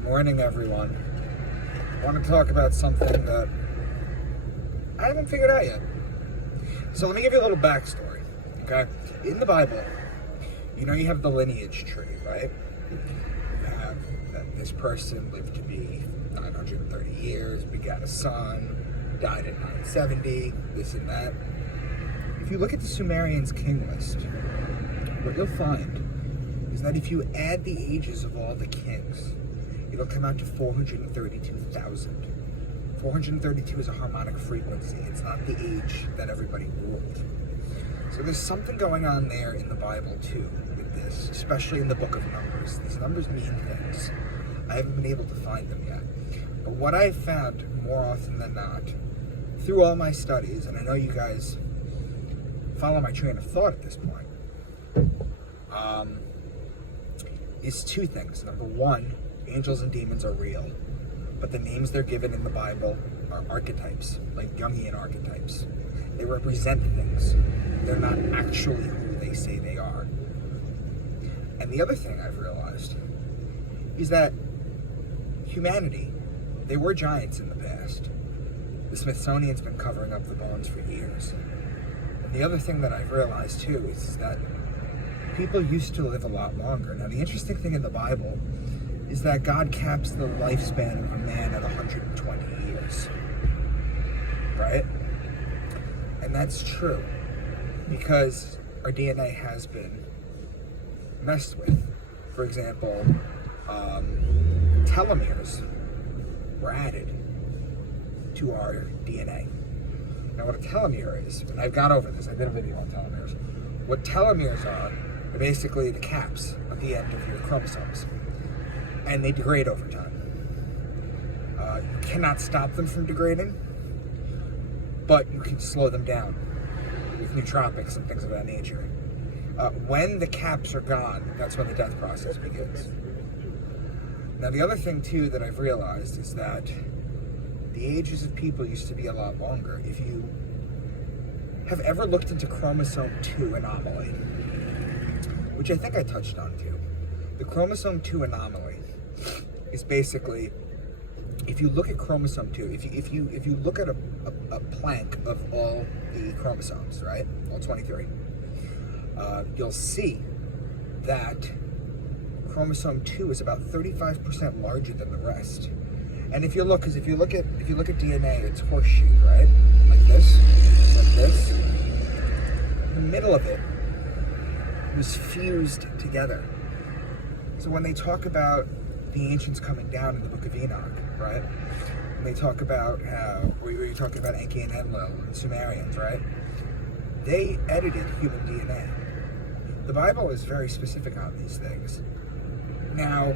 Good morning, everyone. I want to talk about something that I haven't figured out yet. So let me give you a little backstory, okay? In the Bible, you have the lineage tree, right? You have that this person lived to be 930 years, begat a son, died at 970, this and that. If you look at the Sumerians' king list, what you'll find is that if you add the ages of all the kings, it'll come out to 432,000. 432 is a harmonic frequency. It's not the age that everybody ruled. So there's something going on there in the Bible too with this, especially in the book of Numbers. These numbers mean things. I haven't been able to find them yet. But what I've found more often than not, through all my studies, and I know you guys follow my train of thought at this point, is two things. Number one, angels and demons are real, but the names they're given in the Bible are archetypes, like Jungian archetypes. They represent things. They're not actually who they say they are. And the other thing I've realized is that humanity, they were giants in the past. The Smithsonian's been covering up the bones for years. And the other thing that I've realized too is that people used to live a lot longer. Now, the interesting thing in the Bible is that God caps the lifespan of a man at 120 years, right? And that's true because our DNA has been messed with. For example, telomeres were added to our DNA. Now, what a telomere is, and I've gone over this, I did a video on telomeres. What telomeres are basically the caps at the end of your chromosomes, and they degrade over time. You cannot stop them from degrading, but you can slow them down with nootropics and things of that nature. When the caps are gone, that's when the death process begins. Now, the other thing too that I've realized is that the ages of people used to be a lot longer. If you have ever looked into chromosome 2 anomaly, which I think I touched on too, the chromosome 2 anomaly is basically, if you look at chromosome 2, if you look at a plank of all the chromosomes, right, all 23, you'll see that chromosome 2 is about 35% larger than the rest. And if you look at DNA, it's horseshoe, right? Like this, like this. The middle of it was fused together. So when they talk about the ancients coming down in the book of Enoch, right? And they talk about how, where you're talking about Enki and Enlil and Sumerians, right? They edited human DNA. The Bible is very specific on these things. Now,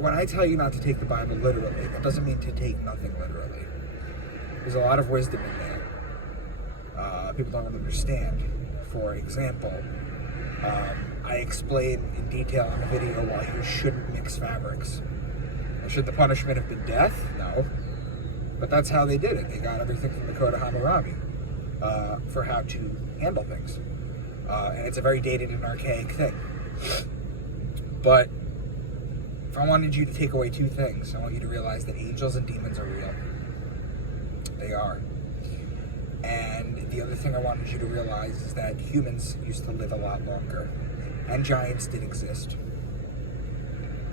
when I tell you not to take the Bible literally, that doesn't mean to take nothing literally. There's a lot of wisdom in there. People don't understand. For example, I explain in detail in a video why you shouldn't mix fabrics. Should the punishment have been death? No. But that's how they did it. They got everything from the Code of Hammurabi for how to handle things. And it's a very dated and archaic thing. But if I wanted you to take away two things, I want you to realize that angels and demons are real. They are. And the other thing I wanted you to realize is that humans used to live a lot longer, and giants did exist.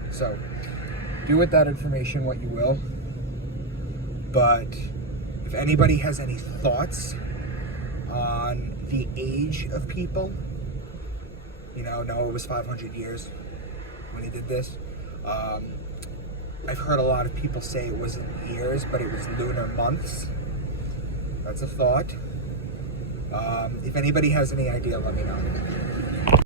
So, do with that information what you will, but if anybody has any thoughts on the age of people, Noah was 500 years when he did this. I've heard a lot of people say it wasn't years, but it was lunar months. That's a thought. If anybody has any idea, let me know.